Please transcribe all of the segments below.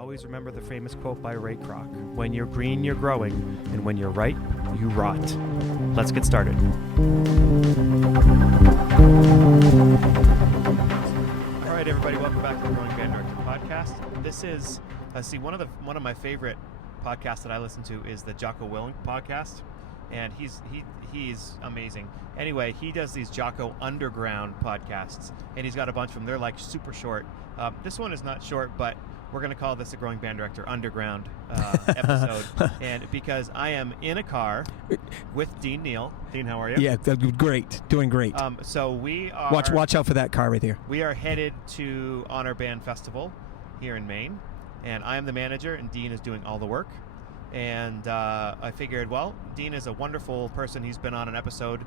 Always remember the famous quote by Ray Kroc: when you're green, you're growing, and when you're right, you rot. Let's get started. All right, everybody, welcome back to the Growing Band Director podcast. This is, one of my favorite podcasts that I listen to is the Jocko Willink podcast, and he's amazing. Anyway, he does these Jocko Underground podcasts, and he's got a bunch of them. They're like super short. This one is not short, but we're going to call this a Growing Band Director Underground episode. And because I am in a car with Dean Neal. Dean, how are you? Yeah, great. Doing great. So we are... Watch out for that car right there. We are headed to Honor Band Festival here in Maine. And I am the manager, and Dean is doing all the work. And I figured, well, Dean is a wonderful person. He's been on an episode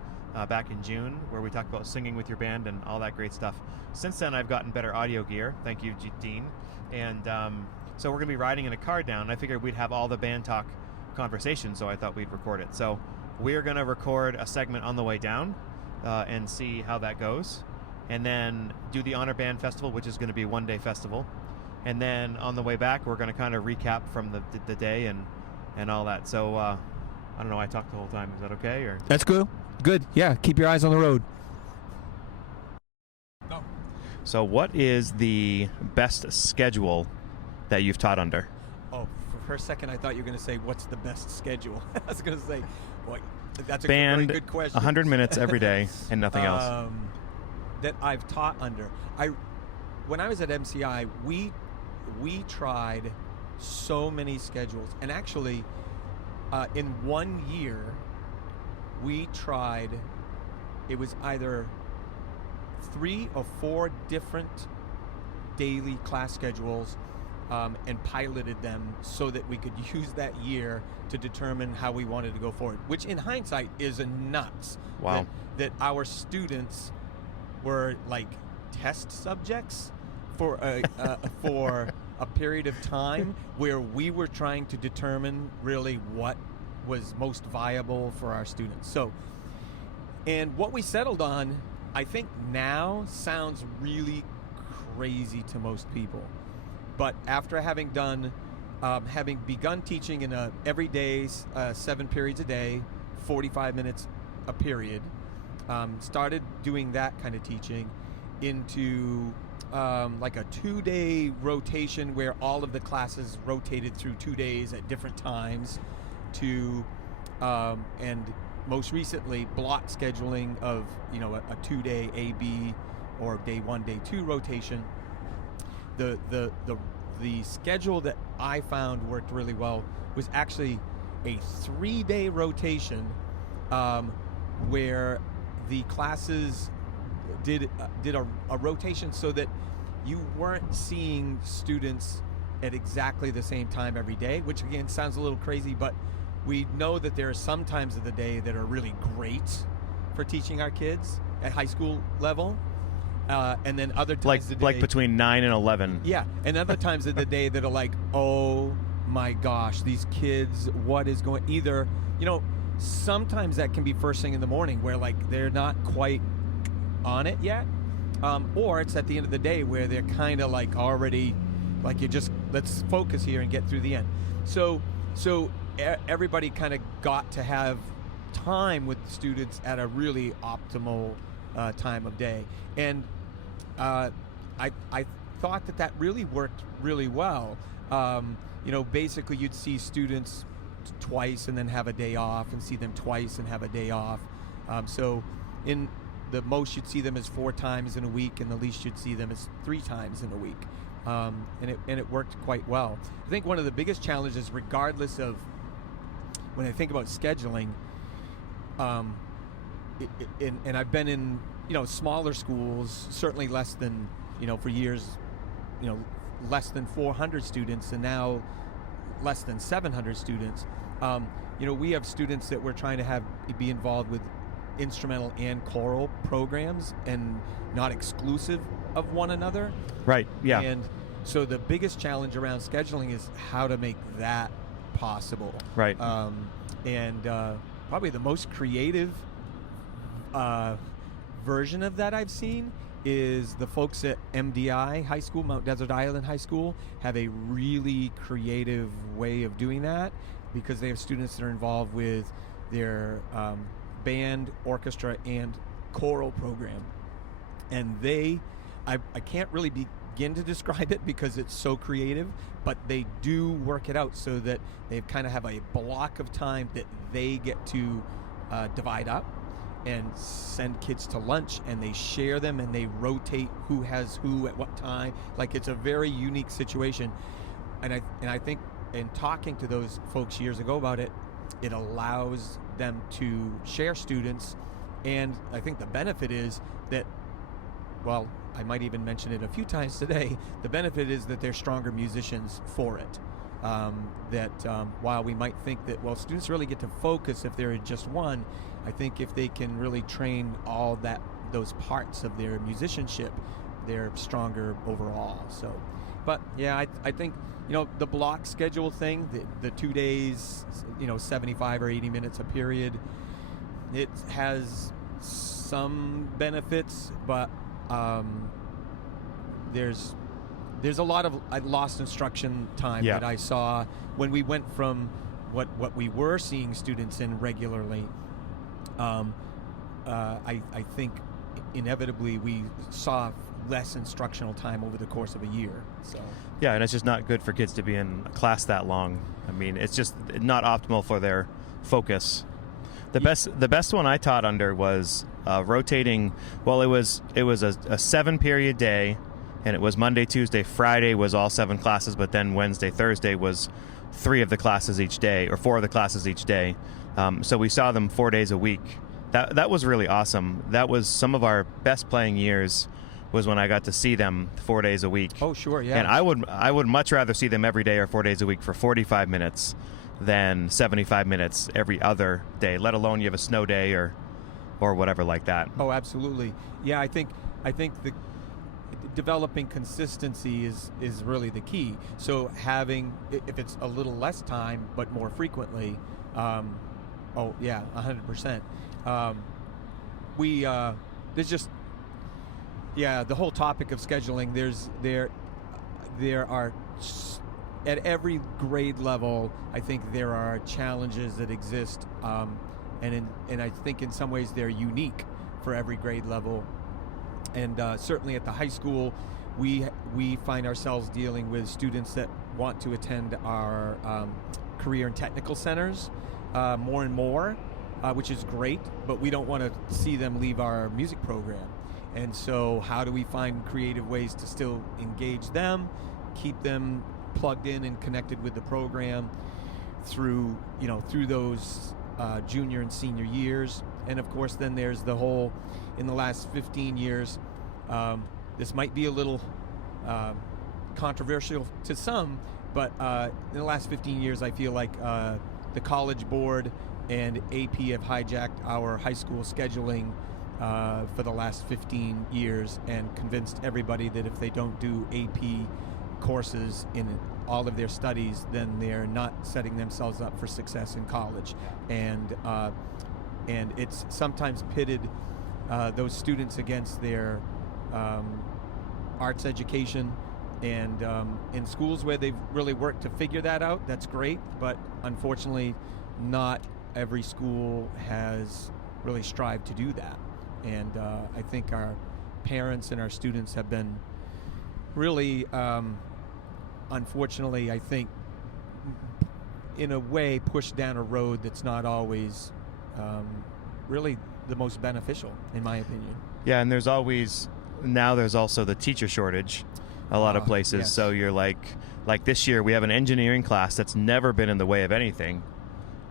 back in June where we talked about singing with your band and all that great stuff. Since then, I've gotten better audio gear. Thank you, Dean. And so we're going to be riding in a car down. I figured we'd have all the band talk conversations, so I thought we'd record it. So we're going to record a segment on the way down and see how that goes. And then do the Honor Band Festival, which is going to be a one-day festival. And then on the way back, we're going to kind of recap from the day and all that. So I don't know, I talked the whole time. Is that okay? Or That's good. Good. Yeah, keep your eyes on the road. So what is the best schedule that you've taught under? Oh, for a second I thought you were going to say, what's the best schedule? I was going to say, boy, that's a Band, very good question. 100 minutes every day and nothing else. That I've taught under. When I was at MCI, we tried so many schedules. And actually, in 1 year, we tried, it was either 3 or 4 different daily class schedules and piloted them so that we could use that year to determine how we wanted to go forward, which in hindsight is nuts. Wow. That our students were like test subjects for a period of time where we were trying to determine really what was most viable for our students. So, and what we settled on, I think now sounds really crazy to most people, but after having begun teaching in every day, 7 periods a day, 45 minutes a period, started doing that kind of teaching into like a 2-day rotation where all of the classes rotated through 2 days at different times to and most recently block scheduling of a 2-day A-B or day 1, day 2 rotation. The schedule that I found worked really well was actually a 3-day rotation where the classes did a rotation so that you weren't seeing students at exactly the same time every day, which again sounds a little crazy, but we know that there are some times of the day that are really great for teaching our kids at high school level, and then other times of the day, like between 9 and 11. Yeah, and other times of the day that are like, oh my gosh, these kids, what is going? Either sometimes that can be first thing in the morning where like they're not quite on it yet, or it's at the end of the day where they're kind of like already like let's focus here and get through the end. So everybody kind of got to have time with students at a really optimal time of day, and I thought that really worked really well. Basically you'd see students twice and then have a day off, and see them twice and have a day off. So in the most you'd see them is 4 times in a week, and the least you'd see them is 3 times in a week. And it worked quite well. I think one of the biggest challenges, regardless of when I think about scheduling, and I've been in smaller schools, certainly less than for years, less than 400 students, and now less than 700 students. We have students that we're trying to have be involved with instrumental and choral programs, and not exclusive of one another. Right. Yeah. And so the biggest challenge around scheduling is how to make that possible. Right. And probably the most creative version of that I've seen is the folks at MDI High School, Mount Desert Island High School, have a really creative way of doing that, because they have students that are involved with their band, orchestra, and choral program. And I can't really begin to describe it because it's so creative, but they do work it out so that they kind of have a block of time that they get to divide up and send kids to lunch, and they share them, and they rotate who has who at what time. Like, it's a very unique situation. And I think in talking to those folks years ago about it, it allows them to share students. And I think the benefit is that, well, I might even mention it a few times today, the benefit is that they're stronger musicians for it. While we might think that, well, students really get to focus if they're in just one, I think if they can really train all those parts of their musicianship, they're stronger overall. So, but yeah, I think, the block schedule thing, the 2 days, 75 or 80 minutes a period, it has some benefits, but there's a lot of lost instruction time that I saw when we went from what we were seeing students in regularly. I think inevitably we saw less instructional time over the course of a year. So yeah, and it's just not good for kids to be in a class that long. I mean, it's just not optimal for their focus. The best one I taught under was rotating. Well, it was a 7-period day, and it was Monday, Tuesday, Friday was all 7 classes, but then Wednesday, Thursday was 3 of the classes each day, or 4 of the classes each day. So we saw them 4 days a week. That was really awesome. That was some of our best playing years, was when I got to see them 4 days a week. Oh, sure, yeah. And I would much rather see them every day or 4 days a week for 45 minutes than 75 minutes every other day, let alone you have a snow day or whatever like that. Oh, absolutely. Yeah, I think the developing consistency is really the key. So having, if it's a little less time but more frequently, 100%. There's just, the whole topic of scheduling. There are at every grade level, I think there are challenges that exist, and I think in some ways they're unique for every grade level. And certainly at the high school, we find ourselves dealing with students that want to attend our career and technical centers more and more, which is great, but we don't want to see them leave our music program. And so how do we find creative ways to still engage them, keep them plugged in and connected with the program through those junior and senior years? And of course, then there's the whole, in the last 15 years, this might be a little controversial to some, but in the last 15 years, I feel like the College Board and AP have hijacked our high school scheduling for the last 15 years and convinced everybody that if they don't do AP courses in all of their studies, then they're not setting themselves up for success in college. And it's sometimes pitted those students against their arts education. And in schools where they've really worked to figure that out, that's great. But unfortunately, not every school has really strived to do that. And I think our parents and our students have been really, unfortunately, I think, in a way, pushed down a road that's not always really the most beneficial, in my opinion. Yeah, and there's also the teacher shortage a lot of places. Yes. So you're like this year we have an engineering class that's never been in the way of anything,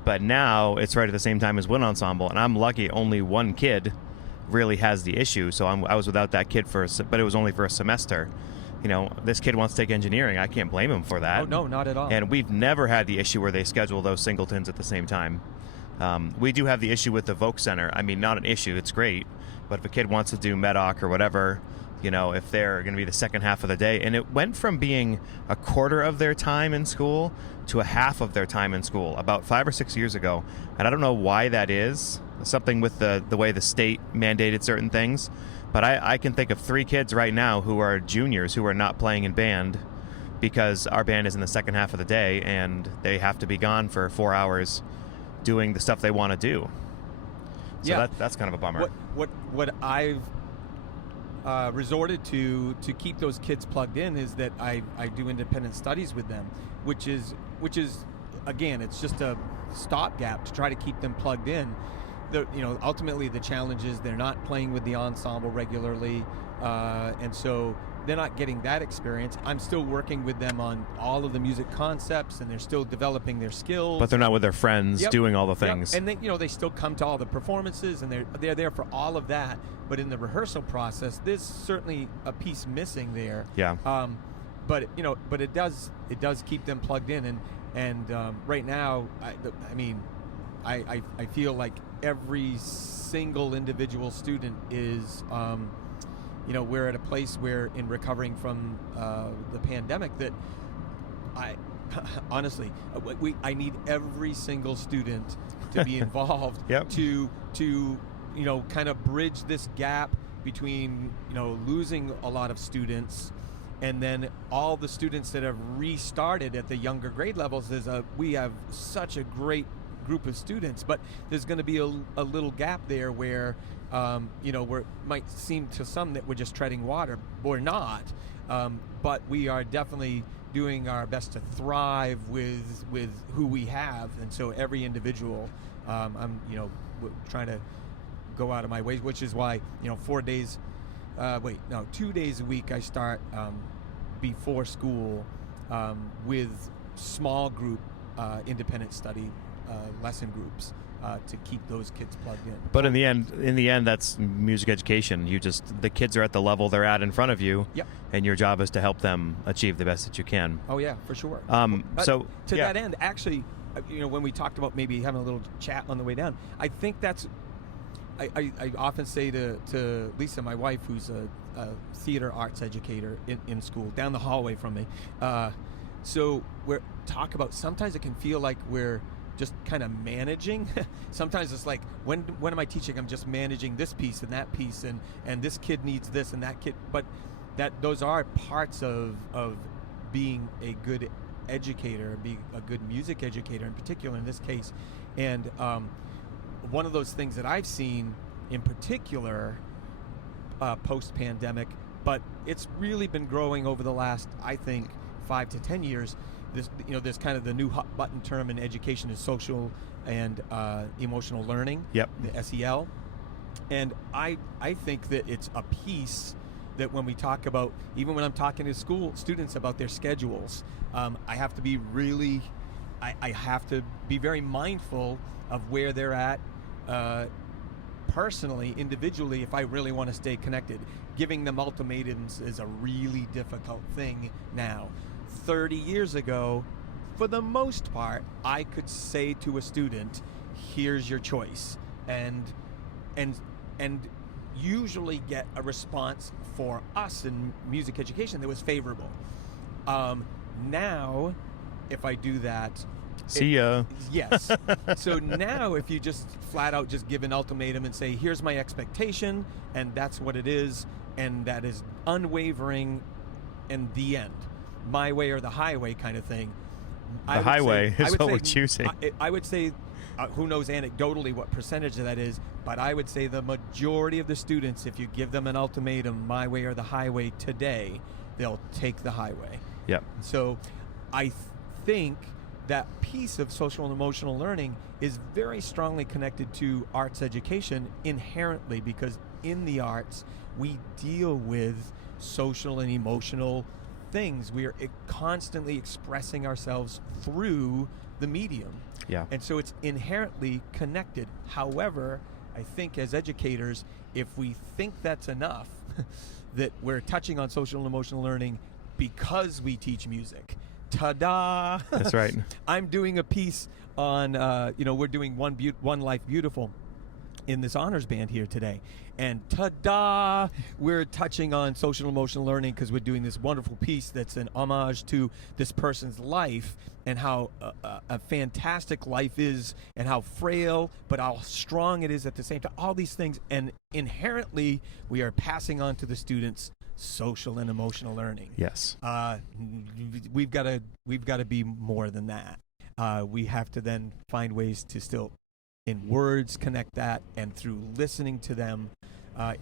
but now it's right at the same time as wind ensemble, and I'm lucky only one kid really has the issue. So I was without that kid but it was only for a semester. This kid wants to take engineering. I can't blame him for that. Oh, no, not at all. And we've never had the issue where they schedule those singletons at the same time. We do have the issue with the Voc Center. I mean, not an issue. It's great. But if a kid wants to do Medoc or whatever, if they're going to be the second half of the day. And it went from being a quarter of their time in school to a half of their time in school about 5 or 6 years ago. And I don't know why that is. Something with the way the state mandated certain things. But I can think of 3 kids right now who are juniors who are not playing in band because our band is in the second half of the day and they have to be gone for 4 hours doing the stuff they want to do. So Yeah. that's kind of a bummer. What I've resorted to keep those kids plugged in is that I do independent studies with them, which is again, it's just a stopgap to try to keep them plugged in. Ultimately the challenge is they're not playing with the ensemble regularly, and so they're not getting that experience. I'm still working with them on all of the music concepts, and they're still developing their skills. But they're not with their friends doing all the things. Yep. And they still come to all the performances, and they're there for all of that. But in the rehearsal process, there's certainly a piece missing there. Yeah. But it does keep them plugged in, and right now, I feel like every single individual student is. We're at a place where, in recovering from the pandemic, that I honestly, I need every single student to be involved Yep. to kind of bridge this gap between losing a lot of students and then all the students that have restarted at the younger grade levels. We have such a great group of students, but there's going to be a little gap there where where might seem to some that we're just treading water. We're not, but we are definitely doing our best to thrive with who we have, and so every individual, I'm trying to go out of my way, which is why 2 days a week I start before school with small group independent study lesson groups to keep those kids plugged in. But in the end, that's music education. The kids are at the level they're at in front of you, Yep. and your job is to help them achieve the best that you can. Oh yeah, for sure. So to that end, actually, when we talked about maybe having a little chat on the way down, I think that's. I often say to Lisa, my wife, who's a theater arts educator in school down the hallway from me. So sometimes it can feel like we're just kind of managing. Sometimes it's like, when am I teaching? I'm just managing this piece and that piece, and this kid needs this and that kid. But those are parts of being a good educator, being a good music educator in particular in this case. And one of those things that I've seen in particular post-pandemic, but it's really been growing over the last, I think, 5 to 10 years. There's kind of the new hot button term in education is social and emotional learning. Yep. The SEL. And I think that it's a piece that when we talk about, even when I'm talking to school students about their schedules, I have to be very mindful of where they're at personally, individually, if I really want to stay connected. Giving them ultimatums is a really difficult thing now. 30 years ago, for the most part, I could say to a student, here's your choice, and usually get a response for us in music education that was favorable. Now, if I do that, see ya. Yes. So now if you just flat out just give an ultimatum and say, here's my expectation, and that's what it is, and that is unwavering, and the end. My way or the highway kind of thing. The highway is what we're choosing. I would say, who knows anecdotally what percentage of that is, but I would say the majority of the students, if you give them an ultimatum, my way or the highway today, they'll take the highway. Yep. So I think that piece of social and emotional learning is very strongly connected to arts education inherently, because in the arts, we deal with social and emotional things. We are constantly expressing ourselves through the medium. Yeah. And so it's inherently connected. However, I think as educators, if we think that's enough, that we're touching on social and emotional learning because we teach music. Ta-da! That's right. I'm doing a piece on, we're doing One Life Beautiful. in this honors band here today. And ta-da, we're touching on social emotional learning because we're doing this wonderful piece that's an homage to this person's life and how a fantastic life is and how frail but how strong it is at the same time. All these things, and inherently we are passing on to the students social and emotional learning. Yes. We've got to be more than that. We have to then find ways to still in words connect that, and through listening to them. There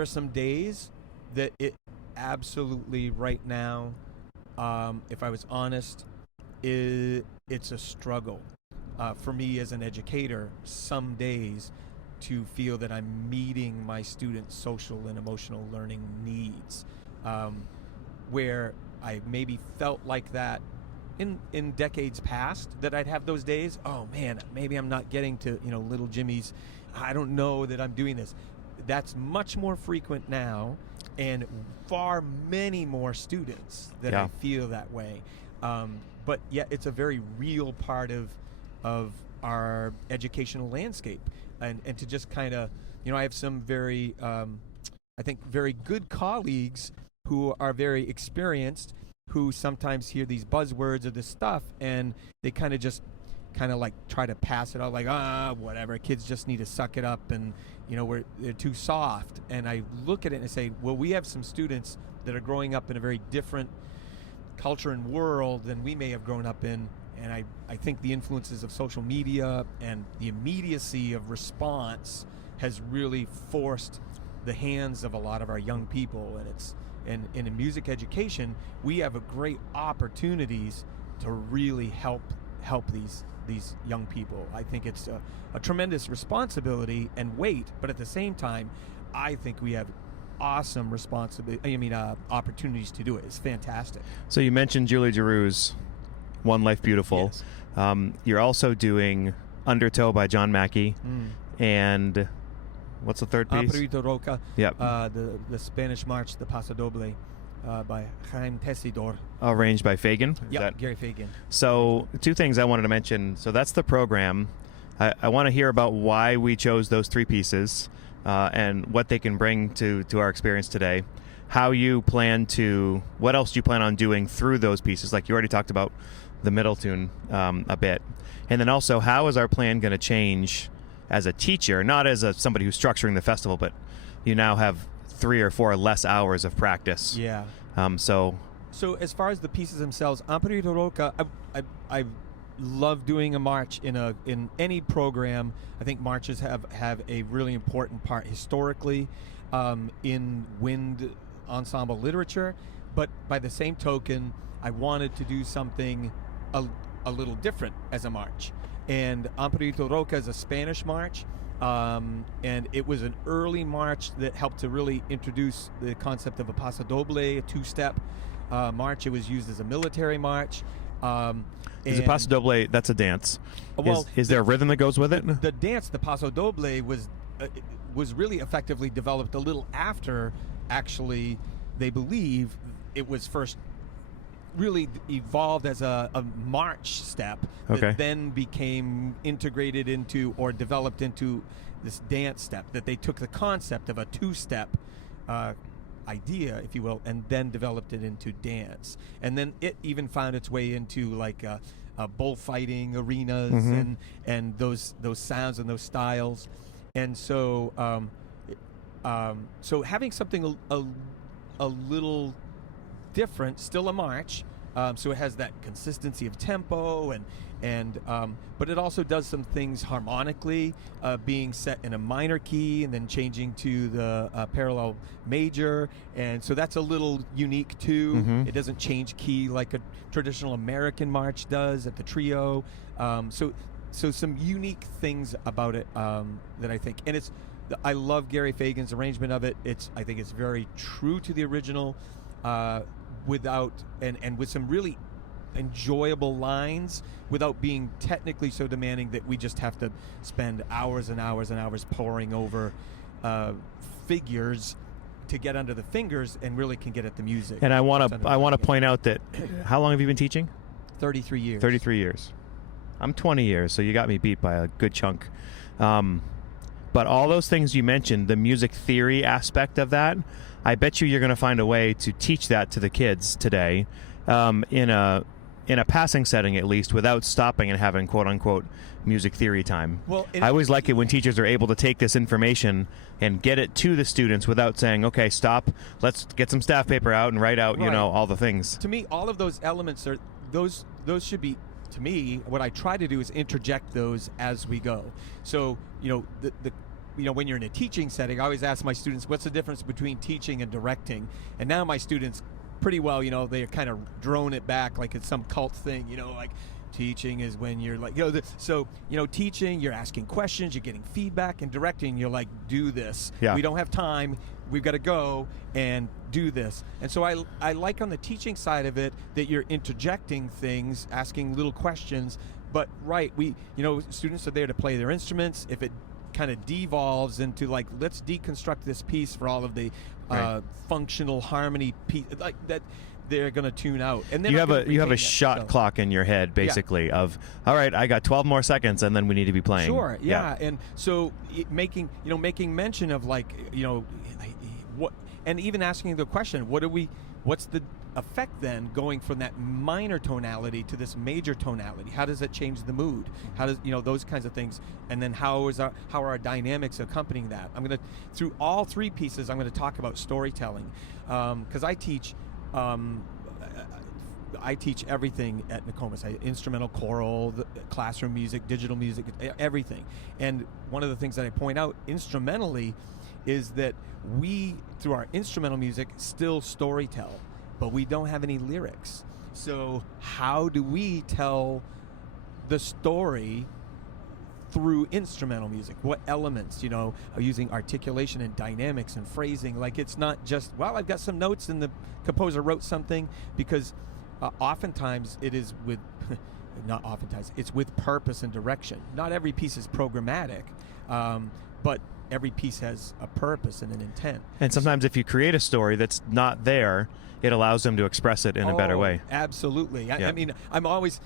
are some days that it absolutely right now, if I was honest, it's a struggle for me as an educator some days to feel that I'm meeting my students' social and emotional learning needs, where I maybe felt like that in decades past, that I'd have those days. Oh man, maybe I'm not getting to little Jimmy's. I don't know that I'm doing this. That's much more frequent now, and far many more students that I feel that way. But yeah, it's a very real part of our educational landscape, and to just kind of I have some very I think very good colleagues who are very experienced, who sometimes hear these buzzwords of this stuff and they kind of like try to pass it out like, whatever, kids just need to suck it up, and they're too soft. And I look at it and I say, well, we have some students that are growing up in a very different culture and world than we may have grown up in, and I think the influences of social media and the immediacy of response has really forced the hands of a lot of our young people. And in music education, we have a great opportunities to really help these young people. I think it's a tremendous responsibility and weight, but at the same time, I think we have awesome opportunities to do it. It's fantastic. So you mentioned Julie Giroux's One Life Beautiful. Yes. You're also doing Undertow by John Mackey, and what's the third piece? Amparito Roca. Yep. The Spanish March, the Paso Doble, by Jaime Tesidor. Arranged by Fagan. Yeah, Gary Fagan. So two things I wanted to mention. So that's the program. I want to hear about why we chose those three pieces and what they can bring to our experience today. What else do you plan on doing through those pieces? Like you already talked about the middle tune a bit. And then also, how is our plan going to change as a teacher, not as somebody who's structuring the festival, but you now have 3 or 4 less hours of practice. Yeah. So as far as the pieces themselves, Amparito Roca, I love doing a march in any program. I think marches have a really important part historically in wind ensemble literature, but by the same token, I wanted to do something a little different as a march. And Amparito Roca is a Spanish march, and it was an early march that helped to really introduce the concept of a paso doble, a two-step march. It was used as a military march. Is a paso doble, that's a dance. Well, is there a rhythm that goes with it? The dance, the paso doble, was really effectively developed a little after, actually, they believe it was first really evolved as a march step that then became integrated into or developed into this dance step, that they took the concept of a two-step idea, if you will, and then developed it into dance. And then it even found its way into like bullfighting arenas and those sounds and those styles. And so so having something a little different, still a march, so it has that consistency of tempo and but it also does some things harmonically, being set in a minor key and then changing to the parallel major, and so that's a little unique too. It doesn't change key like a traditional American march does at the trio. So some unique things about it that I think, and I love Gary Fagan's arrangement of it. I think it's very true to the original, without and with some really enjoyable lines, without being technically so demanding that we just have to spend hours and hours and hours poring over figures to get under the fingers, and really can get at the music. And I want to point out that how long have you been teaching? 33 years. 33 years. I'm 20 years, so you got me beat by a good chunk. But all those things you mentioned, the music theory aspect of that, I bet you're going to find a way to teach that to the kids today, in a passing setting at least, without stopping and having quote unquote music theory time. Well, I always like it when teachers are able to take this information and get it to the students without saying, okay, stop, let's get some staff paper out and write out, Right. all the things. To me, all of those elements are those should be. To me, what I try to do is interject those as we go. So, when you're in a teaching setting, I always ask my students, what's the difference between teaching and directing? And now my students pretty well, they're kind of drone it back like it's some cult thing, like teaching is when you're like, teaching, you're asking questions, you're getting feedback, and directing, you're like, do this. Yeah. We don't have time. We've got to go and do this. And so I like on the teaching side of it that you're interjecting things, asking little questions, but students are there to play their instruments. If it kind of devolves into like, let's deconstruct this piece for all of the Right. functional harmony piece, like that, they're going to tune out. And then You have a shot clock in your head, basically, of, all right, I got 12 more seconds, and then we need to be playing. Sure, yeah. And so making mention of what, and even asking the question, what's the effect then going from that minor tonality to this major tonality? How does it change the mood? How does, those kinds of things? And then how are our dynamics accompanying that? I'm going to, through all three pieces, I'm going to talk about storytelling, because I teach everything at Nokomis. Instrumental, choral, classroom music, digital music, everything. And one of the things that I point out instrumentally is that we, through our instrumental music, still storytell, but we don't have any lyrics. So how do we tell the story through instrumental music? What elements, are using articulation and dynamics and phrasing? Like, it's not just, well, I've got some notes and the composer wrote something, because oftentimes it is with, not oftentimes, it's with purpose and direction. Not every piece is programmatic, but every piece has a purpose and an intent. And sometimes if you create a story that's not there, it allows them to express it in a better way. Absolutely. Yeah. I mean, I'm always,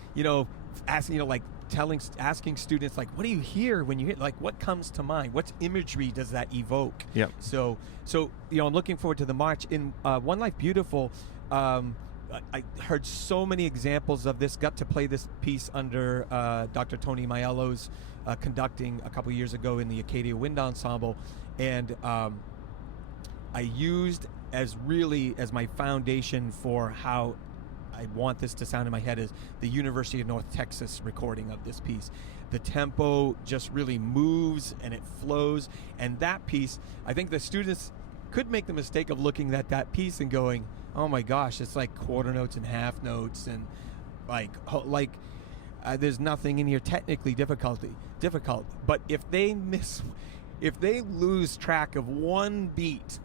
asking students, like, what do you hear when you hear, like, what comes to mind? What imagery does that evoke? Yep. So I'm looking forward to the march. In One Life Beautiful, I heard so many examples of this, got to play this piece under Dr. Tony Maiello's conducting a couple years ago in the Acadia Wind Ensemble, and I used as my foundation for how I want this to sound in my head is the University of North Texas recording of this piece. The tempo just really moves and it flows, and that piece, I think the students could make the mistake of looking at that piece and going, oh my gosh, it's like quarter notes and half notes, and there's nothing in here technically difficult. But if they lose track of one beat,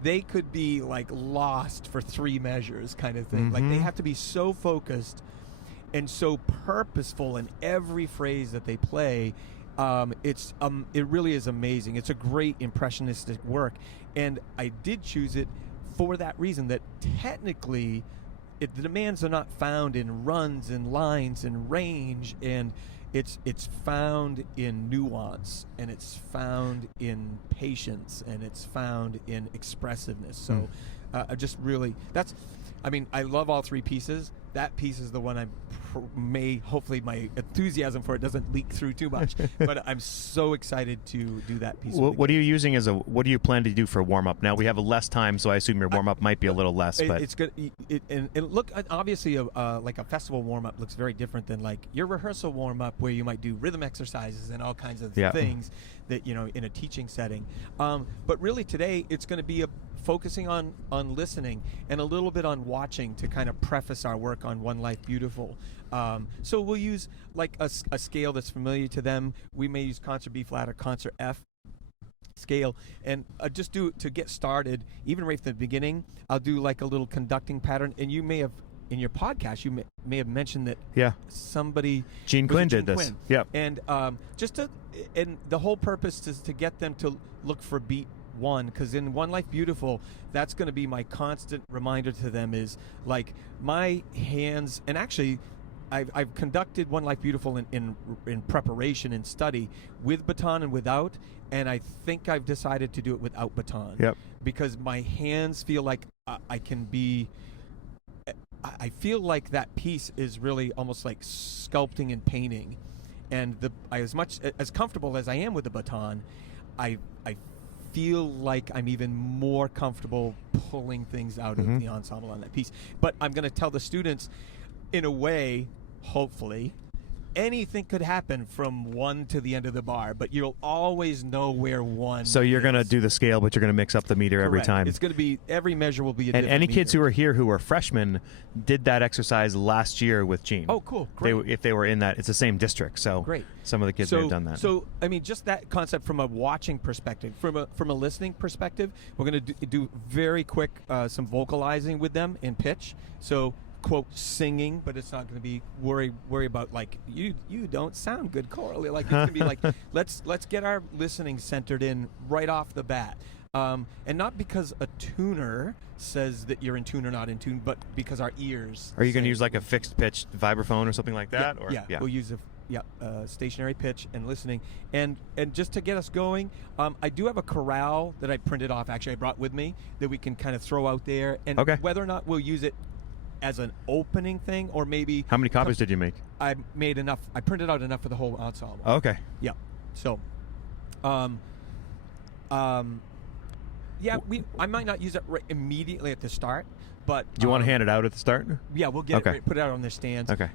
they could be like lost for three measures, kind of thing. Mm-hmm. Like, they have to be so focused and so purposeful in every phrase that they play. It really is amazing. It's a great impressionistic work, and I did choose it for that reason, that technically the demands are not found in runs and lines and range, and it's found in nuance, and it's found in patience, and it's found in expressiveness. So I love all three pieces. That piece is the one hopefully my enthusiasm for it doesn't leak through too much, but I'm so excited to do that piece. What are you using what do you plan to do for warm up? Now we have less time, so I assume your warm up might be a little less. But it's good. And look, obviously, like a festival warm up looks very different than like your rehearsal warm up, where you might do rhythm exercises and all kinds of things that in a teaching setting. But really today it's going to be focusing on listening and a little bit on watching to kind of preface our work on One Life Beautiful. So we'll use like a scale that's familiar to them. We may use concert B flat or concert F scale, and just to get started, even right from the beginning, I'll do like a little conducting pattern. And you may have, in your podcast, you may have mentioned that somebody, Gene Quinn did this. Yep. And and the whole purpose is to get them to look for beat one, because in One Life Beautiful, that's going to be my constant reminder to them, is like my hands, and actually I've conducted One Life Beautiful in preparation and study with baton and without, and I think I've decided to do it without baton. Yep. Because my hands feel like I can be. I feel like that piece is really almost like sculpting and painting, and as much as comfortable as I am with the baton, I feel like I'm even more comfortable pulling things out of the ensemble on that piece. But I'm going to tell the students, in a way, hopefully, anything could happen from one to the end of the bar, but you'll always know where one So you're is. going to do the scale, but you're going to mix up the meter every Correct. time. It's going to be, every measure will be a And different any kids who meter. are here who are freshmen did that exercise last year with Gene. Oh, cool. Great. If they were in that, it's the same district. So Great. some of the kids may have done that. So, I mean, just that concept from a watching perspective, from a listening perspective, we're going to do very quick some vocalizing with them in pitch. So, quote, singing, but it's not going to be worry about like you don't sound good chorally. Like it's going to be like let's get our listening centered in right off the bat. And not because a tuner says that you're in tune or not in tune, but because our ears. Are you going to say- use like a fixed pitch vibraphone or something like that? Yeah, Or we'll use a stationary pitch and listening, and just to get us going, I do have a chorale that I printed off. Actually, I brought with me that we can kind of throw out there, and Okay. whether or not we'll use it as an opening thing, or maybe how many copies did you make? I made enough. I printed out enough for the whole ensemble. Oh, okay. Yeah. So, yeah, I might not use it right immediately at the start, but Do you want to hand it out at the start? yeah, we'll get Okay. it, put it out on their stands. Okay.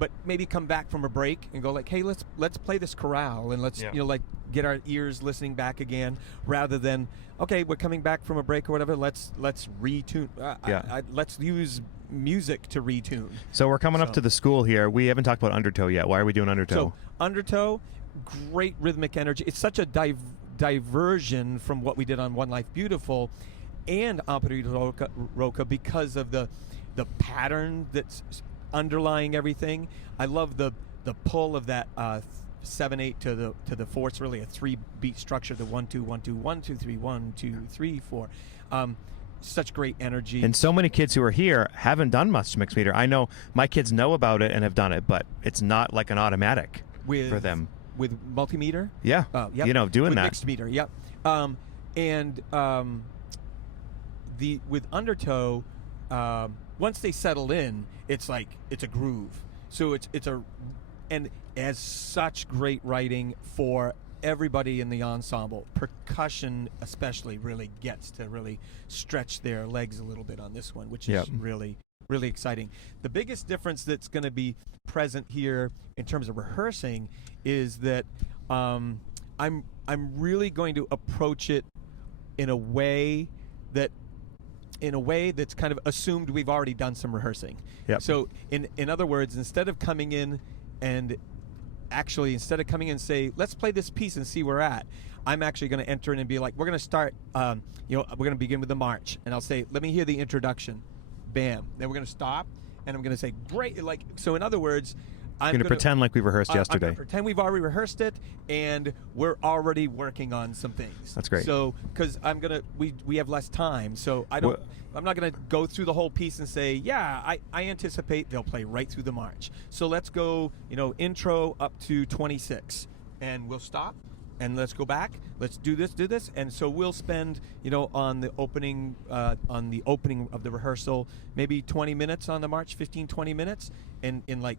But maybe come back from a break and go like, hey, let's play this chorale and let's like get our ears listening back again, rather than okay, we're coming back from a break or whatever. Let's retune. Let's use music to retune. So we're coming up So- to the school here. We haven't talked about Undertow yet. Why are we doing Undertow? So Undertow, great rhythmic energy. It's such a diversion from what we did on One Life Beautiful and Opera Roca because of the pattern that's underlying everything. I love the pull of that 7/8 to the 4. It's really a 3-beat structure. The 1-2 1-2 1-2 3 1-2 3 4. Such great energy. And so many kids who are here haven't done much mixed meter. I know my kids know about it and have done it, but it's not like an automatic for them. With multimeter. Yeah. Yep. You know, doing with that. mixed meter. Yep. With Undertow, once they settle in, it's like it's a groove. So and as such great writing for everybody in the ensemble. Percussion especially really gets to really stretch their legs a little bit on this one, which is really, really exciting. The biggest difference that's going to be present here in terms of rehearsing is that I'm really going to approach it in a way that's kind of assumed we've already done some rehearsing. Yep. So in other words, instead of coming in and say, let's play this piece and see where we're at, I'm actually going to enter in and be like, we're going to start, we're going to begin with the march. And I'll say, let me hear the introduction. Bam. Then we're going to stop, and I'm going to say, great. Like, so in other words, I'm going to pretend like we rehearsed I'm yesterday. going to pretend we've already rehearsed it, and we're already working on some things. That's great. So, because we have less time, so I'm not going to go through the whole piece and say, yeah, I anticipate they'll play right through the march. So let's go, intro up to 26, and we'll stop, and let's go back. Let's do this, and so we'll spend, on the opening of the rehearsal, maybe 20 minutes on the march, 15, 20 minutes, and in like.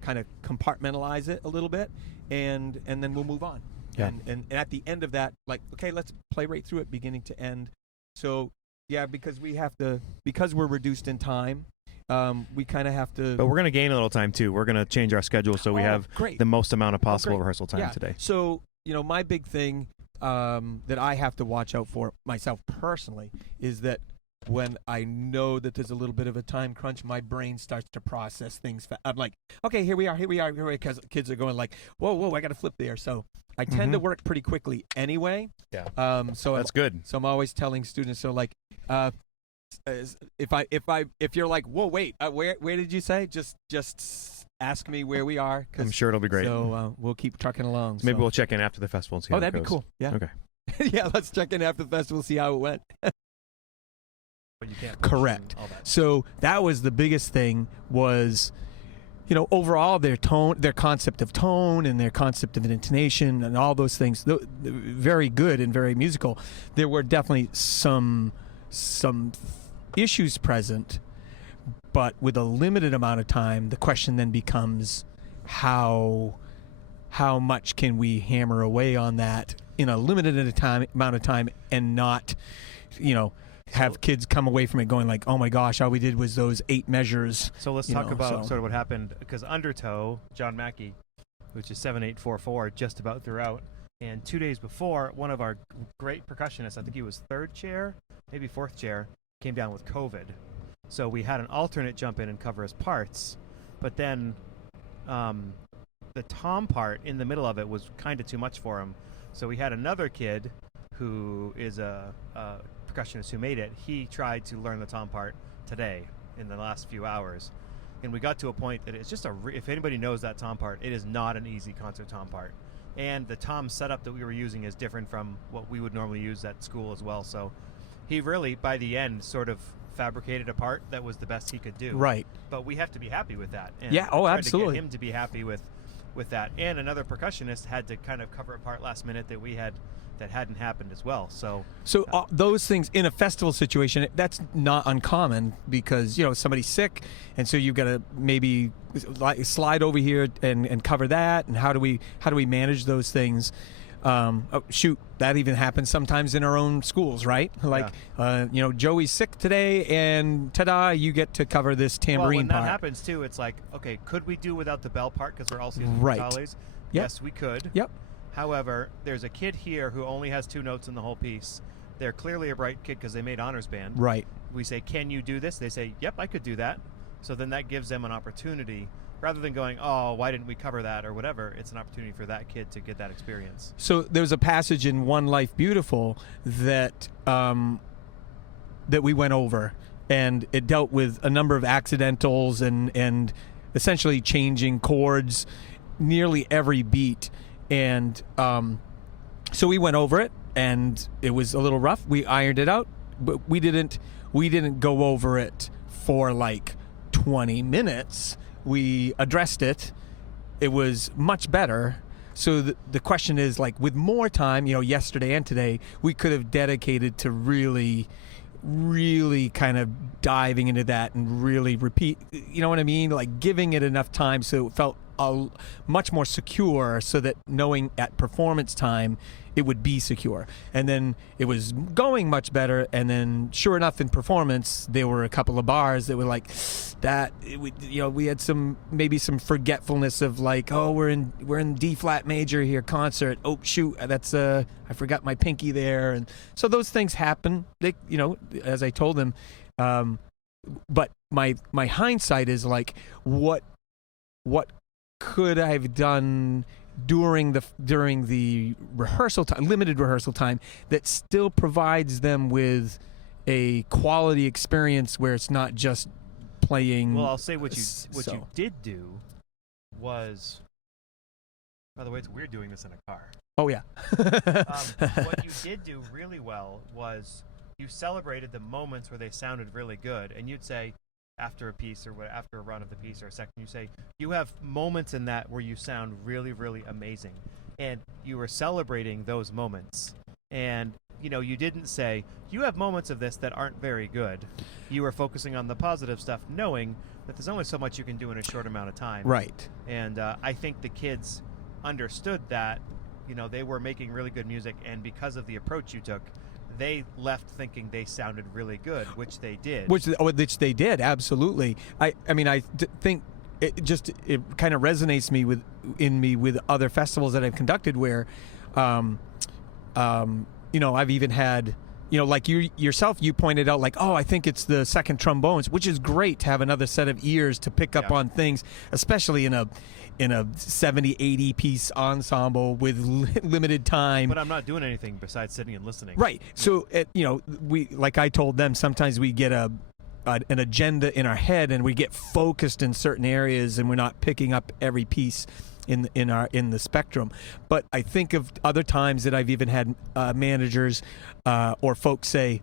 Kind of compartmentalize it a little bit, and then we'll move on. Yeah. And at the end of that, like, okay, let's play right through it, beginning to end. So yeah, because we're reduced in time, we kind of have to. But we're going to gain a little time too. We're going to change our schedule so we have the most amount of possible rehearsal time today. So my big thing that I have to watch out for myself personally is that when I know that there's a little bit of a time crunch, my brain starts to process things. I'm like, okay, here we are, because kids are going like, whoa, I got to flip there. So I tend to work pretty quickly anyway. Yeah. So that's good. So I'm always telling students, so like, if you're like, whoa, wait, where did you say? Just ask me where we are. I'm sure it'll be great. So we'll keep trucking along. Maybe we'll check in after the festival and see how it that'd goes. be cool. Yeah. Okay. Yeah, let's check in after the festival, see how it went. but you can't push Correct. and all that. So that was the biggest thing was, overall their tone, their concept of tone and their concept of intonation and all those things, very good and very musical. There were definitely some issues present, but with a limited amount of time, the question then becomes how much can we hammer away on that in a limited amount of time and not, have kids come away from it going like, oh my gosh, all we did was those 8 measures. So let's talk about sort of what happened, because Undertow, John Mackey, which is 7844, just about throughout. And 2 days before, one of our great percussionists, I think he was 3rd chair, maybe 4th chair, came down with COVID. So we had an alternate jump in and cover his parts. But then the tom part in the middle of it was kind of too much for him. So we had another kid who is a percussionist who made it. He tried to learn the tom part today in the last few hours. And we got to a point that it's just if anybody knows that tom part, it is not an easy concert tom part. And the tom setup that we were using is different from what we would normally use at school as well. So he really, by the end, sort of fabricated a part that was the best he could do. Right. But we have to be happy with that. And yeah, oh, absolutely. To get him to be happy with that. And another percussionist had to kind of cover a part last minute that hadn't happened as well. So those things in a festival situation, that's not uncommon because somebody's sick, and so you've got to maybe slide over here and cover that. And how do we manage those things? That even happens sometimes in our own schools, right? Like, Joey's sick today, and ta-da, you get to cover this tambourine part. When that happens too, it's like, okay, could we do without the bell part because we're all seasoned right. Yep. Yes, we could. Yep. However, there's a kid here who only has 2 notes in the whole piece. They're clearly a bright kid because they made honors band. Right. We say, can you do this? They say, yep, I could do that. So then that gives them an opportunity. Rather than going, oh, why didn't we cover that or whatever, it's an opportunity for that kid to get that experience. So there's a passage in One Life Beautiful that we went over, and it dealt with a number of accidentals and essentially changing chords nearly every beat. And so we went over it, and it was a little rough. We ironed it out, but we didn't go over it for like 20 minutes. We addressed it. It was much better. So the question is, like, with more time, yesterday and today, we could have dedicated to really kind of diving into that and really repeat, you know what I mean? Like giving it enough time so it felt much more secure, so that knowing at performance time it would be secure. And then it was going much better, and then sure enough in performance there were a couple of bars that were like that we had maybe some forgetfulness of like, oh, we're in D flat major here, concert, oh shoot, that's I forgot my pinky there. And so those things happen, they, as I told them, but my hindsight is like, what could I have done during the rehearsal time, limited rehearsal time, that still provides them with a quality experience where it's not just playing. Well, I'll say what you did do was, by the way, it's weird doing this in a car. Oh yeah. What you did do really well was you celebrated the moments where they sounded really good, and you'd say, after a piece or after a run of the piece or a section, you say you have moments in that where you sound really, really amazing, and you were celebrating those moments. And you didn't say you have moments of this that aren't very good. You were focusing on the positive stuff, knowing that there's only so much you can do in a short amount of time. Right. And I think the kids understood that. They were making really good music, and because of the approach you took, they left thinking they sounded really good, which they did. Which they did, absolutely. I think it kind of resonates with other festivals that I've conducted where, I've even had, like you yourself, you pointed out like, oh, I think it's the second trombones, which is great to have another set of ears to pick up on things, especially in a 70, 80 piece ensemble with limited time. But I'm not doing anything besides sitting and listening. Right. So, we, like I told them, sometimes we get an agenda in our head and we get focused in certain areas and we're not picking up every piece in the spectrum. But I think of other times that I've even had managers or folks say,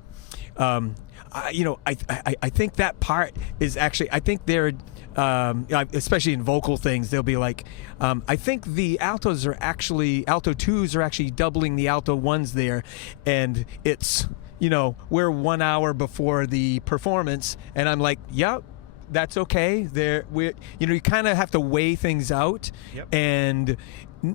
I think that part is actually, I think they're, especially in vocal things, they'll be like, I think the alto 2s are actually doubling the alto 1s there, and it's, we're 1 hour before the performance, and I'm like, yep. That's okay. You kind of have to weigh things out, Yep. and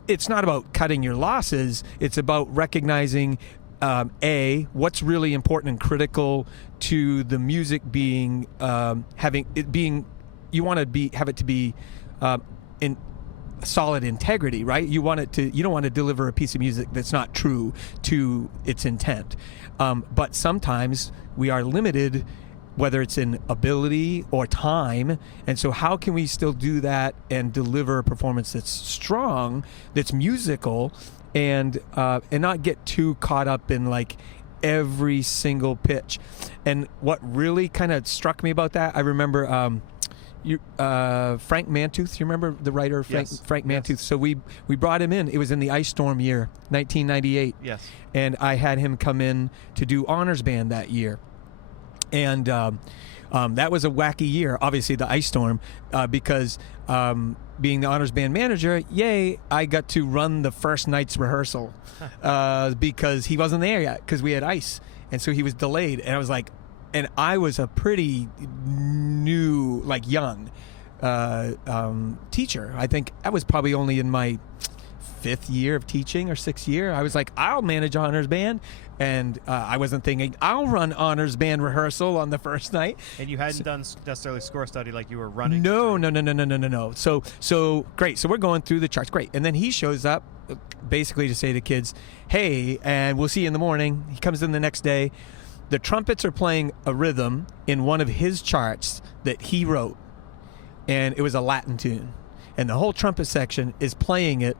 it's not about cutting your losses. It's about recognizing what's really important and critical to the music being having it being. You want to have it to be in solid integrity, right? You don't want to deliver a piece of music that's not true to its intent. But sometimes we are limited, whether it's in ability or time, and so how can we still do that and deliver a performance that's strong, that's musical, and not get too caught up in like every single pitch? And what really kind of struck me about that, I remember Frank Mantooth. You remember the writer Frank Mantooth? Yes. So we brought him in. It was in the ice storm year, 1998. Yes. And I had him come in to do honors band that year. And that was a wacky year, obviously, the ice storm, because being the honors band manager, I got to run the first night's rehearsal because he wasn't there yet because we had ice. And so he was delayed. And I was like, and I was a pretty new, like young teacher. I think I was probably only in my 5th year of teaching or 6th year. I was like, I'll manage honors band. And I wasn't thinking, I'll run honors band rehearsal on the first night. And you hadn't done necessarily score study like you were running. No. So great. So we're going through the charts. Great. And then he shows up basically to say to kids, hey, and we'll see you in the morning. He comes in the next day. The trumpets are playing a rhythm in one of his charts that he wrote. And it was a Latin tune. And the whole trumpet section is playing it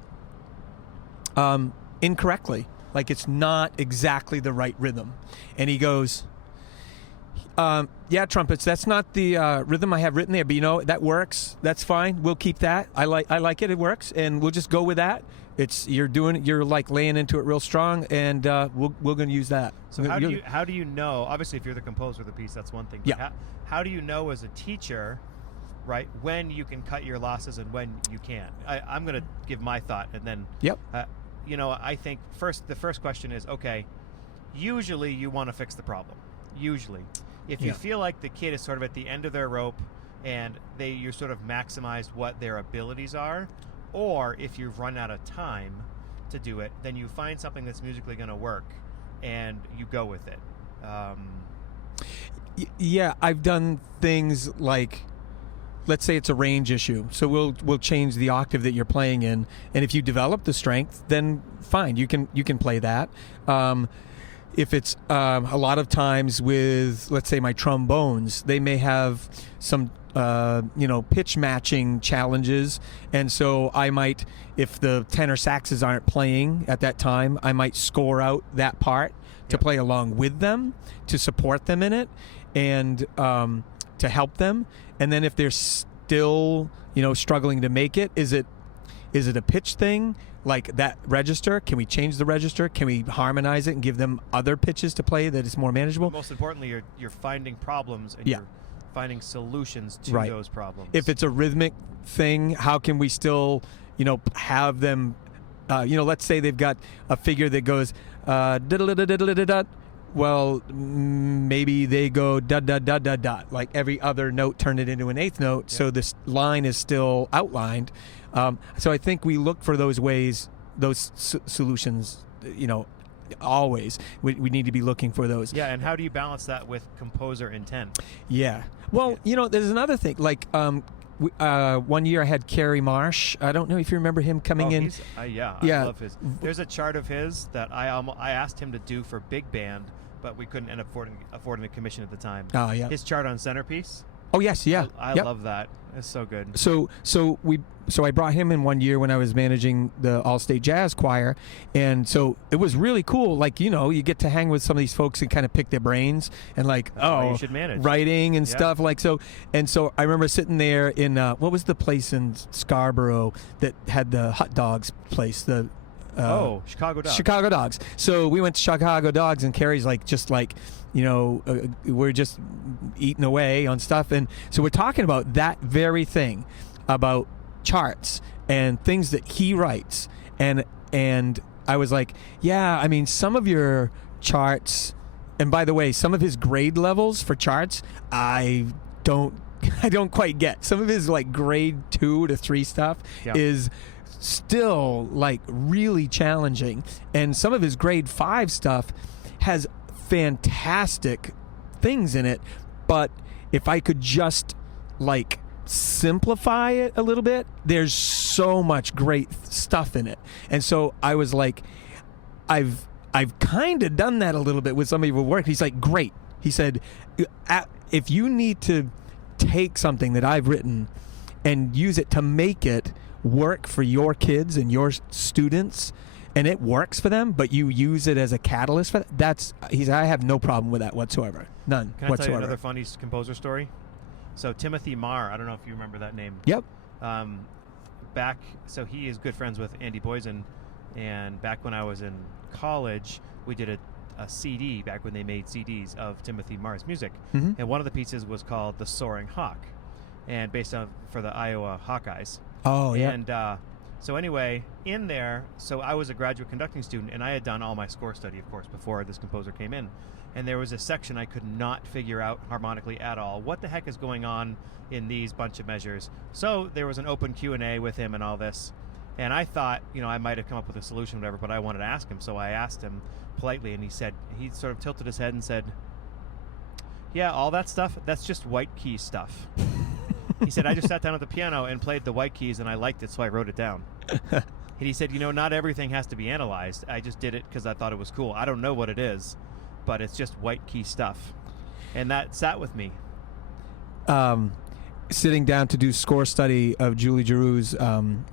incorrectly. Like it's not exactly the right rhythm. And he goes, yeah, trumpets, that's not the rhythm I have written there, but that works. That's fine. We'll keep that. I like it. It works. And we'll just go with that. You're like laying into it real strong, and we're going to use that. So how do you know, obviously if you're the composer of the piece, that's one thing. But Yeah. How do you know as a teacher, right, when you can cut your losses and when you can't? I'm going to give my thought, and then Yep. I think the first question is, okay, usually you want to fix the problem. Usually. If you Yeah. feel like the kid is sort of at the end of their rope and you sort of maximized what their abilities are, or if you've run out of time to do it, then you find something that's musically going to work and you go with it. Yeah, I've done things like, let's say it's a range issue. So we'll change the octave that you're playing in, and if you develop the strength, then fine, you can play that. If it's a lot of times with, let's say, my trombones, they may have some pitch matching challenges, and so I might, if the tenor saxes aren't playing at that time, I might score out that part to play along with them, to support them in it, and to help them. And then if they're still, struggling to make it, is it a pitch thing? Like that register, can we change the register? Can we harmonize it and give them other pitches to play that is more manageable? Most importantly, you're finding problems and Yeah. you're finding solutions to Right. those problems. If it's a rhythmic thing, how can we still, have them, let's say they've got a figure that goes, diddle-diddle-diddle-diddle-diddle. Well, maybe they go dot dot dot dot dot, like every other note, turn it into an eighth note, so this line is still outlined. So I think we look for those ways, those solutions. Always we need to be looking for those. Yeah, and how do you balance that with composer intent? Yeah. Well, there's another thing. Like one year I had Kerry Marsh. I don't know if you remember him coming in. I love his. There's a chart of his that I asked him to do for big band, but we couldn't end up affording the commission at the time. Oh, yeah. His chart on centerpiece. Oh, yes, yeah. I Yep. love that. It's so good. So I brought him in one year when I was managing the All-State Jazz Choir, and so it was really cool. Like, you get to hang with some of these folks and kind of pick their brains, and like, That's why you should manage. writing and Yeah. stuff like so. And so I remember sitting there in what was the place in Scarborough that had the hot dogs place? Chicago Dogs. Chicago Dogs. So we went to Chicago Dogs, and Carrie's like, just like, we're just eating away on stuff. And so we're talking about that very thing, about charts and things that he writes. And I was like, yeah, I mean, some of your charts, and by the way, some of his grade levels for charts, I don't quite get. Some of his like grade 2 to 3 stuff is still like really challenging, and some of his grade 5 stuff has fantastic things in it. But if I could just like simplify it a little bit, there's so much great stuff in it. And so I was like, I've kind of done that a little bit with some of your work. He's like, great. He said, if you need to take something that I've written and use it to make it work for your kids and your students, and it works for them, but you use it as a catalyst for that, I have no problem with that whatsoever. None Can I whatsoever. tell you another funny composer story? So Timothy Marr, I don't know if you remember that name. Yep. So he is good friends with Andy Boysen, and back when I was in college, we did a CD back when they made CDs of Timothy Marr's music, and one of the pieces was called "The Soaring Hawk," and based on for the Iowa Hawkeyes. Oh yeah. And so anyway, in there, so I was a graduate conducting student, and I had done all my score study, of course, before this composer came in. And there was a section I could not figure out harmonically at all. What the heck is going on in these bunch of measures? So there was an open Q&A with him and all this. And I thought, I might have come up with a solution, whatever, but I wanted to ask him. So I asked him politely, and he sort of tilted his head and said, yeah, all that stuff, that's just white key stuff. He said, I just sat down at the piano and played the white keys, and I liked it, so I wrote it down. And he said, not everything has to be analyzed. I just did it because I thought it was cool. I don't know what it is, but it's just white key stuff. And that sat with me. Sitting down to do score study of Julie Giroux's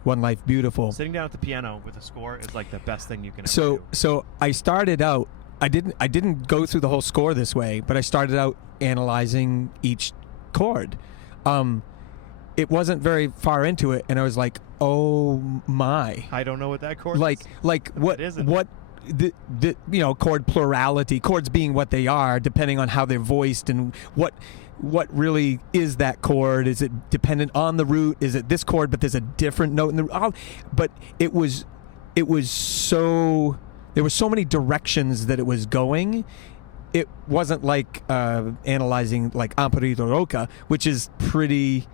One Life Beautiful. Sitting down at the piano with a score is like the best thing you can ever do. So I started out, I didn't go through the whole score this way, but I started out analyzing each chord. It wasn't very far into it, and I was like, oh my. I don't know what that chord is. Like what the chord plurality, chords being what they are, depending on how they're voiced, and what really is that chord? Is it dependent on the root? Is it this chord but there's a different note in the but it was so, there were so many directions that it was going. It wasn't like analyzing like Amparito Roca, which is pretty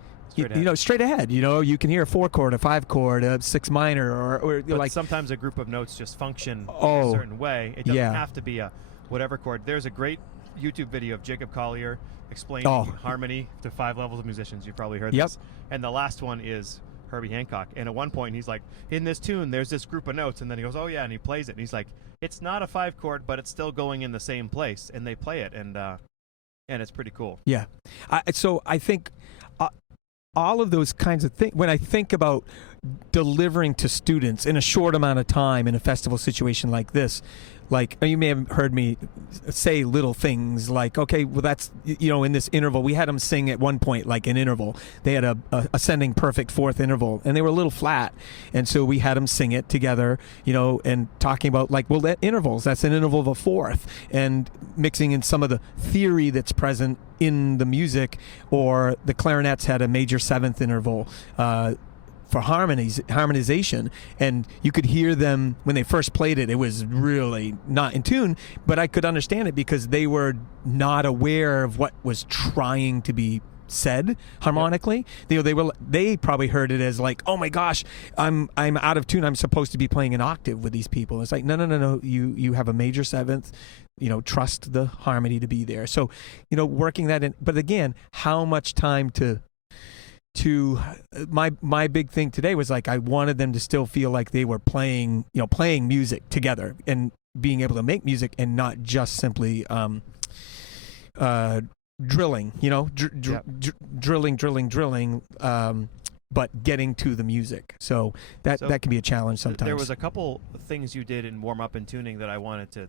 straight ahead. You can hear a 4 chord, a 5 chord, a 6 minor, or but like sometimes a group of notes just function a certain way. It doesn't have to be a whatever chord. There's a great YouTube video of Jacob Collier explaining harmony to 5 levels of musicians. You've probably heard this. And the last one is Herbie Hancock. And at one point he's like, in this tune there's this group of notes, and then he goes, oh yeah, and he plays it, and he's like, it's not a 5 chord, but it's still going in the same place, and they play it, and it's pretty cool. Yeah. So I think all of those kinds of things, when I think about delivering to students in a short amount of time in a festival situation like this, like you may have heard me say little things like, okay, well that's, in this interval, we had them sing at one point like an interval. They had a ascending perfect 4th interval, and they were a little flat, and so we had them sing it together, and talking about like, well, that intervals, that's an interval of a 4th, and mixing in some of the theory that's present in the music. Or the clarinets had a major 7th interval for harmonization, and you could hear them when they first played it. It was really not in tune, but I could understand it because they were not aware of what was trying to be said harmonically. They probably heard it as like, oh my gosh, I'm out of tune. I'm supposed to be playing an octave with these people. It's like, no. You have a major 7th. Trust the harmony to be there. So, working that in. But again, how much time to my big thing today was like, I wanted them to still feel like they were playing music together and being able to make music, and not just simply drilling, drilling, but getting to the music. So that can be a challenge sometimes. There was a couple things you did in warm up and tuning that I wanted to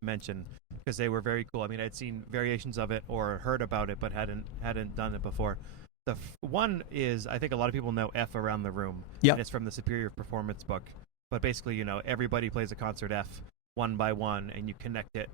mention, because they were very cool. I mean, I'd seen variations of it or heard about it, but hadn't done it before. The one is, I think a lot of people know F Around the Room. Yeah. And it's from the Superior Performance book. But basically, everybody plays a concert F one by one, and you connect it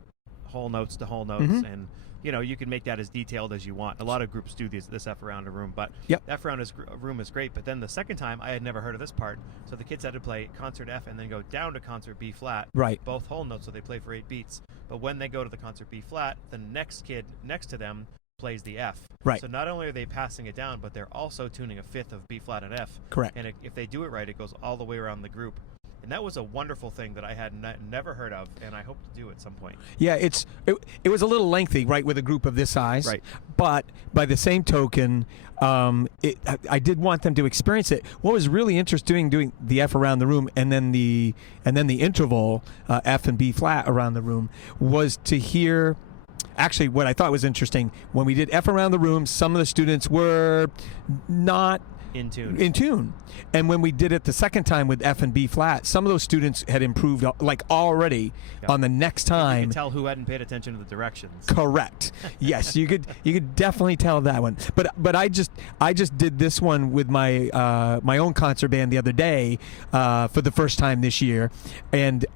whole notes to whole notes, and you can make that as detailed as you want. A lot of groups do this F around a room, but F around a room is great. But then the second time, I had never heard of this part, so the kids had to play concert F and then go down to concert B flat, both whole notes, so they play for 8 beats. But when they go to the concert B flat, the next kid next to them plays the F. So not only are they passing it down, but they're also tuning a fifth of B flat and F. Correct. And if they do it right, it goes all the way around the group. And that was a wonderful thing that I had never heard of, and I hope to do at some point. Yeah, it was a little lengthy, right, with a group of this size. Right. But by the same token, I did want them to experience it. What was really interesting doing the F around the room and then the interval F and B flat around the room was to hear. Actually, what I thought was interesting, when we did F around the room, some of the students were not in tune. And when we did it the second time with F and B flat, some of those students had improved like already on the next time. You could tell who hadn't paid attention to the directions. Correct. Yes, you could definitely tell that one. But I just did this one with my my own concert band the other day for the first time this year, and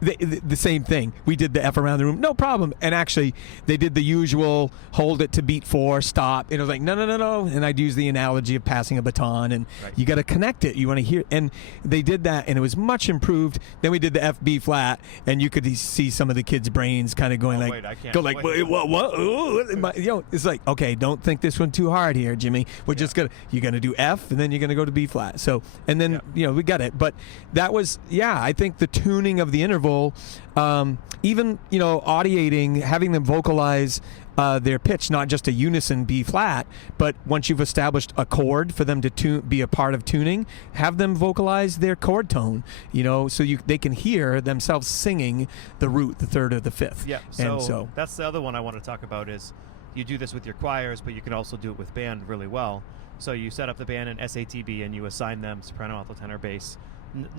the same thing. We did the F around the room, no problem. And actually, they did the usual hold it to beat 4, stop. And it was like, no. And I'd use the analogy of passing a baton, and you got to connect it. You want to hear. And they did that, and it was much improved. Then we did the F B flat, and you could see some of the kids' brains kind of going wait, what? Ooh. It's like, okay, don't think this one too hard here, Jimmy. We're just you're gonna do F, and then you're gonna go to B flat. So, and then we got it. But that was I think the tuning of the interval. Even audiating, having them vocalize their pitch, not just a unison B flat, but once you've established a chord for them to be a part of tuning, have them vocalize their chord tone, so they can hear themselves singing the root, the third or the fifth. Yeah. So that's the other one I want to talk about is you do this with your choirs, but you can also do it with band really well. So you set up the band in SATB and you assign them soprano, alto, tenor, bass.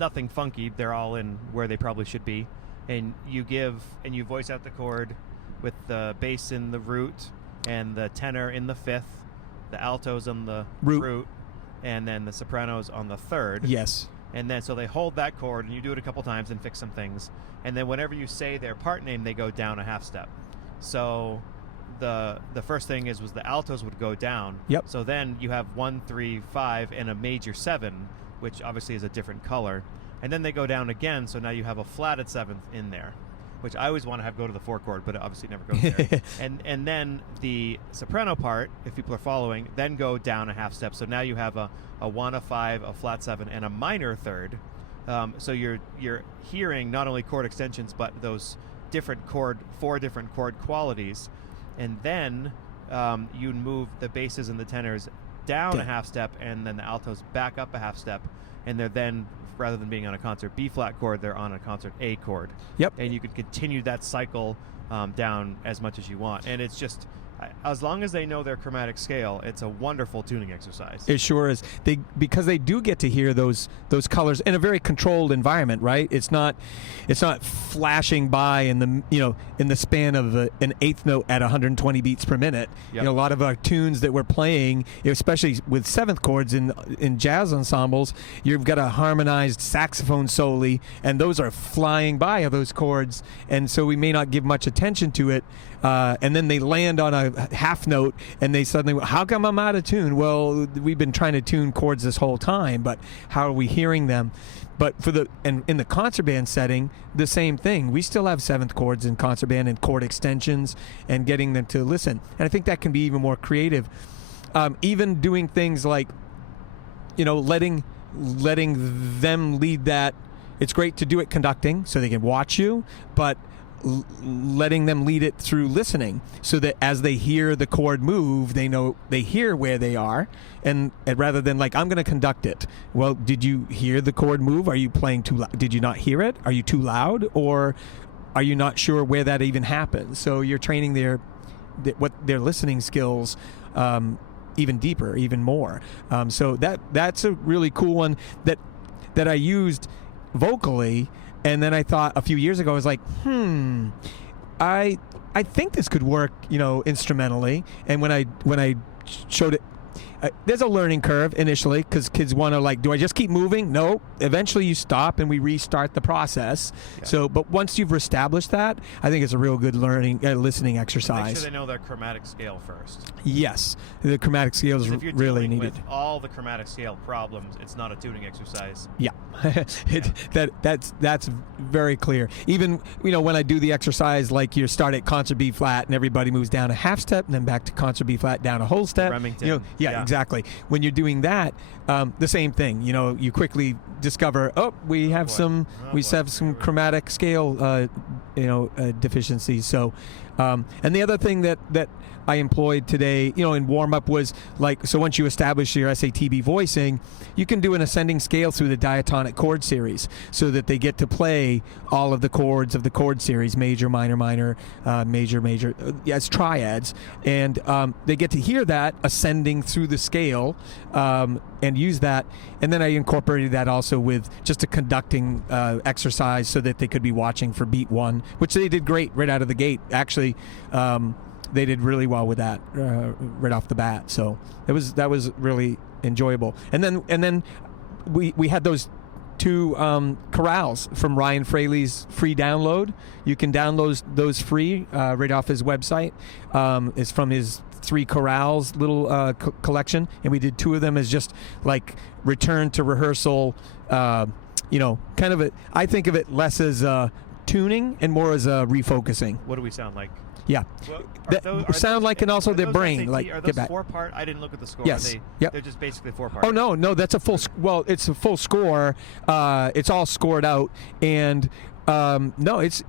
Nothing funky. They're all in where they probably should be. And you voice out the chord with the bass in the root and the tenor in the fifth, the altos on the root, and then the sopranos on the third. Yes. And then so they hold that chord, and you do it a couple times and fix some things. And then whenever you say their part name, they go down a half step. So the first thing was the altos would go down. Yep. So then you have 1, 3, 5, and a major 7, which obviously is a different color. And then they go down again, so now you have a flatted 7th in there, which I always want to have go to the 4 chord, but it obviously never goes there. And then the soprano part, if people are following, then go down a half step. So now you have a 1, a 5, a flat 7, and a minor third. So you're hearing not only chord extensions, but those 4 different chord qualities. And then you move the basses and the tenors down a half step, and then the altos back up a half step, and they're then, rather than being on a concert B flat chord, they're on a concert A chord. Yep. And you can continue that cycle down as much as you want. And it's just, as long as they know their chromatic scale, it's a wonderful tuning exercise. It sure is. Because they do get to hear those colors in a very controlled environment, right? It's not flashing by in the span of an eighth note at 120 beats per minute. Yep. A lot of our tunes that we're playing, especially with seventh chords in jazz ensembles, you've got a harmonized saxophone solo, and those are flying by those chords, and so we may not give much attention to it. And then they land on a half note, and they suddenly, how come I'm out of tune? Well, we've been trying to tune chords this whole time, but how are we hearing them? But in the concert band setting, the same thing. We still have seventh chords in concert band and chord extensions, and getting them to listen. And I think that can be even more creative. Even doing things like, letting them lead that. It's great to do it conducting, so they can watch you, but letting them lead it through listening, so that as they hear the chord move, they hear where they are, and rather than like, I'm going to conduct it. Well, did you hear the chord move? Are you playing too loud? Did you not hear it? Are you too loud, or are you not sure where that even happened? So you're training their listening skills even deeper, even more. So that's a really cool one that I used vocally. And then I thought a few years ago, I was like, I think this could work, instrumentally. And when I showed it, there's a learning curve initially because kids want to do I just keep moving? No. Eventually you stop and we restart the process. Yeah. So, but once you've established that, I think it's a real good listening exercise. Make sure they know their chromatic scale first. Yes, the chromatic scale is If you're really dealing needed. with all the chromatic scale problems, it's not a tuning exercise. Yeah, that's very clear. Even when I do the exercise, like you start at concert B flat and everybody moves down a half step and then back to concert B flat down a whole step. Remington. Yeah, exactly. When you're doing that, the same thing. You quickly discover, we have some chromatic scale, deficiencies. So, and the other thing that I employed today, in warm-up was so once you establish your SATB voicing, you can do an ascending scale through the diatonic chord series so that they get to play all of the chords of the chord series, major, minor, minor, major, major, as triads. And they get to hear that ascending through the scale and use that. And then I incorporated that also with just a conducting exercise so that they could be watching for beat 1, which they did great right out of the gate. Actually, they did really well with that right off the bat. So that was really enjoyable. And then we had those 2 chorales from Ryan Fraley's free download. You can download those free right off his website. It's from his 3 chorales little collection, and we did 2 of them as just return to rehearsal. Kind of I think of it less as tuning and more as refocusing. What do we sound like? Yeah, sound like, and also their brain. SAT, are those get back. 4-part? I didn't look at the score. Yes. They're just basically 4-part. Oh no, that's a full. Well, it's a full score. It's all scored out, and no, it's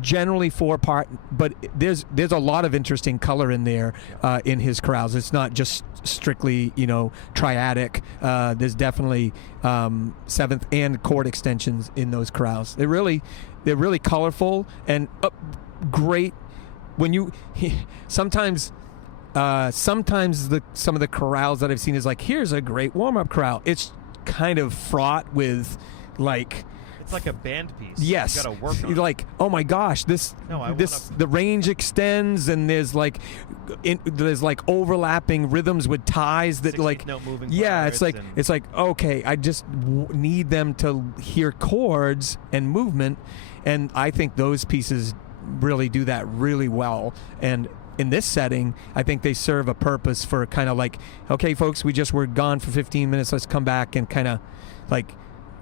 generally 4-part. But there's a lot of interesting color in there in his chorales. It's not just strictly triadic. There's definitely 7th and chord extensions in those chorales. They're really colorful and great. When you sometimes some of the chorales that I've seen is here's a great warm-up chorale. It's kind of fraught with it's like a band piece. Yes, you gotta work on you're oh my gosh, the range extends and there's overlapping rhythms with ties that 16th note moving it's okay, I just need them to hear chords and movement, and I think those pieces really do that really well. And in this setting, I think they serve a purpose for kind of okay, folks, we just were gone for 15 minutes. Let's come back and kind of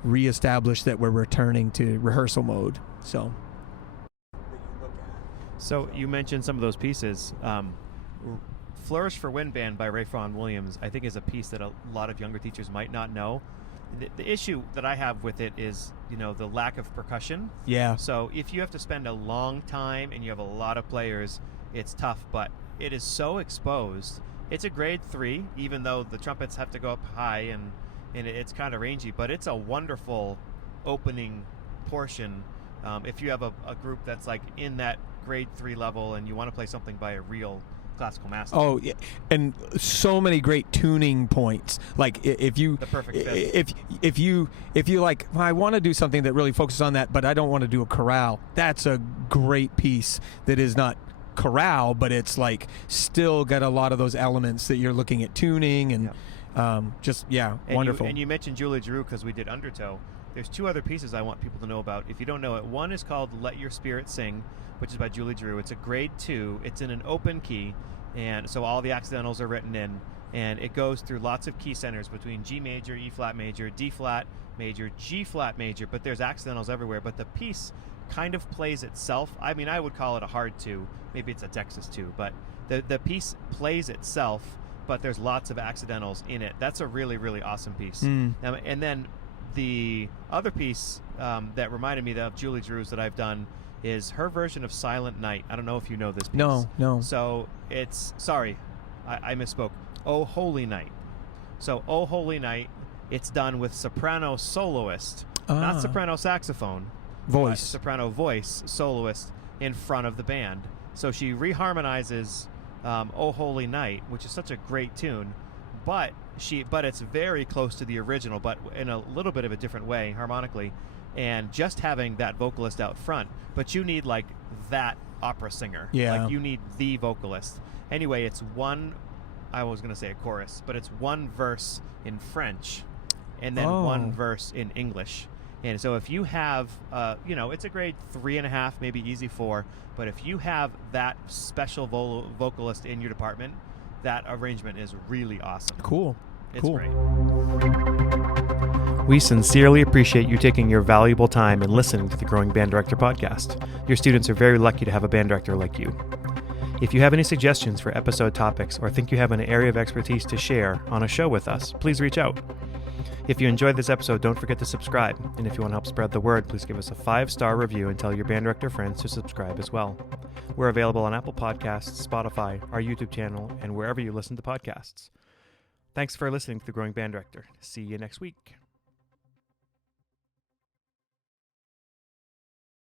reestablish that we're returning to rehearsal mode. So you mentioned some of those pieces. Flourish for Wind Band by Rayfron Williams, I think, is a piece that a lot of younger teachers might not know. The issue that I have with it is, the lack of percussion. Yeah. So if you have to spend a long time and you have a lot of players, it's tough, but it is so exposed. It's a grade 3, even though the trumpets have to go up high and it's kind of rangy, but it's a wonderful opening portion. If you have a group that's in that grade 3 level and you want to play something by a real classical master. Oh, yeah. And so many great tuning points. If you the perfect fit. if you I want to do something that really focuses on that, but I don't want to do a chorale. That's a great piece that is not chorale, but it's still got a lot of those elements that you're looking at tuning and wonderful. And you mentioned Julie Giroux because we did Undertow. There's 2 other pieces I want people to know about. If you don't know it, one is called Let Your Spirit Sing, which is by Julie Giroux. It's a grade 2. It's in an open key, and so all the accidentals are written in, and it goes through lots of key centers between G major, E flat major, D flat major, G flat major, but there's accidentals everywhere. But the piece kind of plays itself. I mean, I would call it a hard 2. Maybe it's a Texas 2, but the piece plays itself, but there's lots of accidentals in it. That's a really, really awesome piece. And then the other piece that reminded me of Julie Giroux's that I've done is her version of Silent Night. I don't know if you know this piece. No. So it's, sorry, I misspoke. Oh Holy Night. So Oh Holy Night, it's done with soprano soloist, not soprano saxophone. Voice. Soprano voice soloist in front of the band. So she reharmonizes Oh Holy Night, which is such a great tune, but it's very close to the original, but in a little bit of a different way harmonically, and just having that vocalist out front. But you need that opera singer. Yeah. You need the vocalist. Anyway, it's one I was going to say a chorus, but it's one verse in French and then Oh. one verse in English. And so if you have, it's a grade 3.5, maybe easy 4, but if you have that special vocalist in your department, that arrangement is really awesome. Cool. It's Cool. great. We sincerely appreciate you taking your valuable time and listening to the Growing Band Director podcast. Your students are very lucky to have a band director like you. If you have any suggestions for episode topics or think you have an area of expertise to share on a show with us, please reach out. If you enjoyed this episode, don't forget to subscribe. And if you want to help spread the word, please give us a 5-star review and tell your band director friends to subscribe as well. We're available on Apple Podcasts, Spotify, our YouTube channel, and wherever you listen to podcasts. Thanks for listening to The Growing Band Director. See you next week.